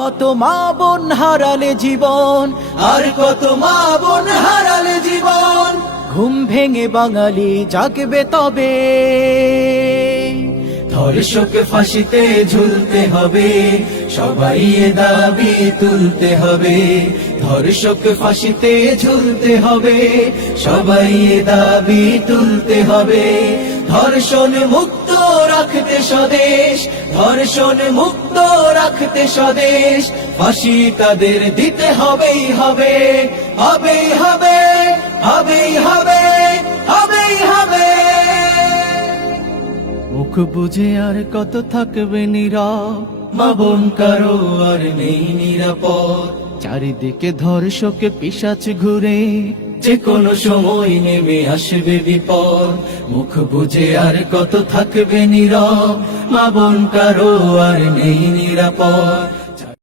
কত মা বোন হারালে জীবন, আর কত মা বোন হারালে জীবন, ঘুম ভেঙে বাঙালি জাগবে তবে। ধর্ষক ফাঁসিতে ঝুলতে হবে, সবাই এ দাবি তুলতে হবে। ধর্ষক ফাঁসিতে ঝুলতে হবে, সবাই এ দাবি তুলতে হবে। ধর্ষণ মুক্ত রাখতে স্বদেশ, ধর্ষণ মুক্ত রাখতে স্বদেশ, ফাঁসি তাদের দিতে হবেই হবে, হবেই হবে, হবেই হবে, হবেই হবে। মুখ বুঝে আর কত থাকবে নীরব, মা বোন কারো আর নেই নিরাপদ। চারিদিকে ধর্ষক পিশাচ ঘুরে, যে কোনো সময় নেমে আসবে বিপদ। মুখ বুঝে আর কত থাকবে নীরব, মা বোন কারো আর নেই নিরাপদ।